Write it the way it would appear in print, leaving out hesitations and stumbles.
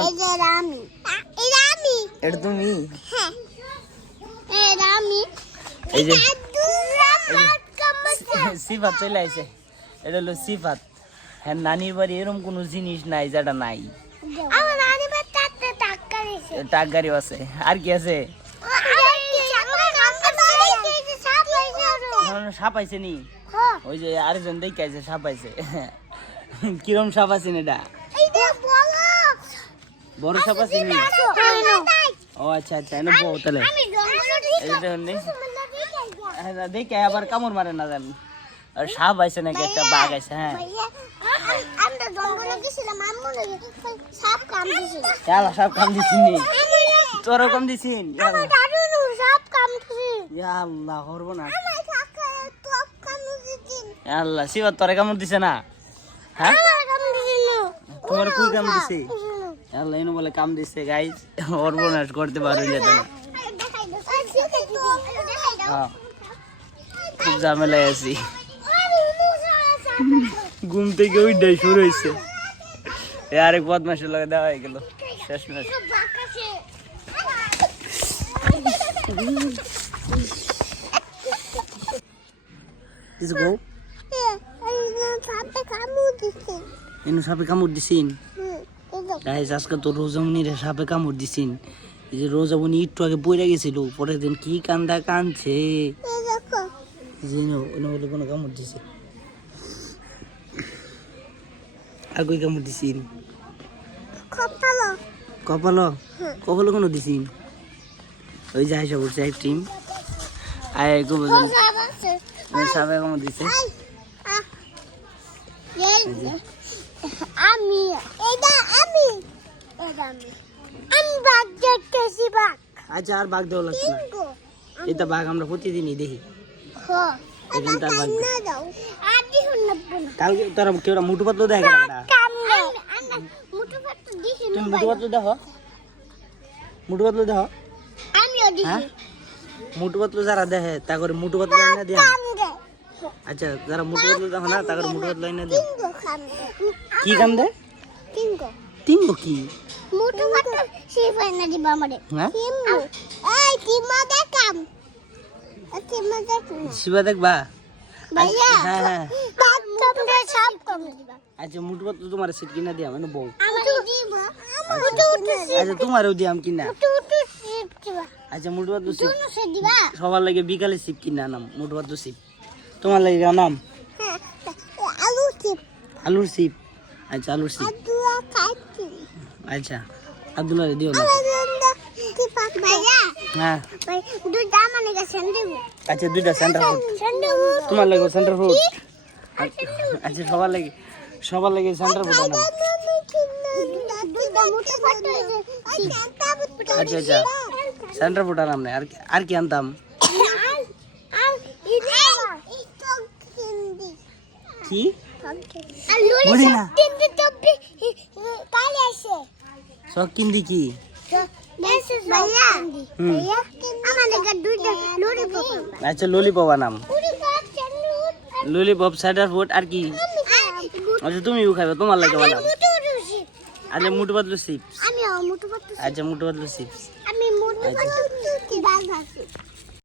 এই যে রামি এটা তুমি হ্যাঁ এই রামি এই যে কাম সিফাত চলে আইছে এটা হলো সিফাত হ্যাঁ নানির বাড়ি এরকম কোনো জিনিস নাই যেটা নাই আমার নানি বাচ্চাতে টাকা দিছে টাক গাড়ি আছে আর কি আছে সাপ আইছে নি ওই যে আরেকজন দেখে আইছে সাপ আইছে কিরম সাপ আছে এটা বড় সাপ আছে নি ও আচ্ছা আচ্ছা এনে বউ তাহলে দেখে আবার কামড় মারে না জানি আর সাপ আইছে নাকি একটা বাঘ আইছে হ্যাঁ আমরা জঙ্গলে গেছিলাম আম্মু সাপ কাম দিছিল সাপ কাম দিছিস নি তোরও কাম দিছিস আমার দাদু সাপ কাম দিছিল ইয়া আল্লাহ হরব না আমার কাকা টপ কাম দিছিল আল্লাহ শিবা তোরে কামড় দিছে না হ্যাঁ আমার কাম দিছিল তোমার কই কাম দিছে আল্লাহ এনে বলে কাম দিছে গাইস হরবনাশ করতে পারুন যেত না হ্যাঁ খুব ঝামেলায় আছি ঘুম থেকে ওইটাই শুরু হয়েছে আরেক বদমাসের লগে দেওয়া হয়ে গেল শেষ ম্যাচ কিছু গো এনে সাপে কামড় দিছিন গাইস আজকে তো রোজামনির সাপে কামড় দিছিন এই যে রোজামনি একটু আগে পড়ে গেছিল পরের দিন কি কান্দা কানছে বলে কোনো কামড় দিছে আর কই কামড় দিছিন কপালো কপালো কোনো দিছিন ওই যে আইসা করছে এক টিম আয় গোবজন সাপে কামড় দিছে আমি বাঘ দেখতেছি বাঘ আচ্ছা আর বাঘ দেওয়া লাগছে না এটা বাঘ আমরা প্রতিদিনই দেখি এখানটার বাঘ কালকে তোরা কেউ মুটু পাতলো দেখে তুমি মুটু পাতলো দেখো মুটু পাতলো দেখো হ্যাঁ মুটু পাতলো যারা দেখে তা করে মুটু পাতলো এনে দিয়া আচ্ছা যারা মুটু পাতলো দেখো না তা করে মুটু পাতলো এনে দিয়া কি কাম দে তিনগো কি মুটু পাতলো শিফ এনে দিবা আমারে হ্যাঁ এই কিমা দেখাম কিমা দেখাম শিবা দেখবা ভাইয়া হ্যাঁ হ্যাঁ তোমরা সব কম দিবা আচ্ছা মুটু পাতলো তোমার সেট কিনা দিয়া মানে বউ আমারে দিবা মুটু আচ্ছা তোমারও দিয়াম কিনা মুটু শিফ দিবা আচ্ছা মুটু পাতলো সিপ দুনো সে দিবা সবার লাগে বিকালে সিপ কিনা নাম মুটু পাতলো সিপ তোমার লাগে নাম হ্যাঁ আলু শিফ আলুর সিপ আচ্ছা আলুর সিপ আদুয়া খাইছি আচ্ছা আব্দুল্লাহ দিও না ভাইয়া হ্যাঁ ভাই দুইটা মানে গেছেন দেব আচ্ছা দুইটা সেন্টার ফুড তোমার লাগে সেন্টার ফুড আচ্ছা সবার লাগে সেন্টার ফুড নাম আচ্ছা আচ্ছা সেন্টার ফুড নাম নেই আর কি আনতাম কি বুঝি না সব কিন্দি কি আচ্ছা ললিপপ আনাম ললিপপ সেন্টার ফুড আর কি আচ্ছা তুমিও খাবে তোমার লাগে বানাম আচ্ছা মুটু পাতলু চিপস আচ্ছা মুটু পাতলু চিপস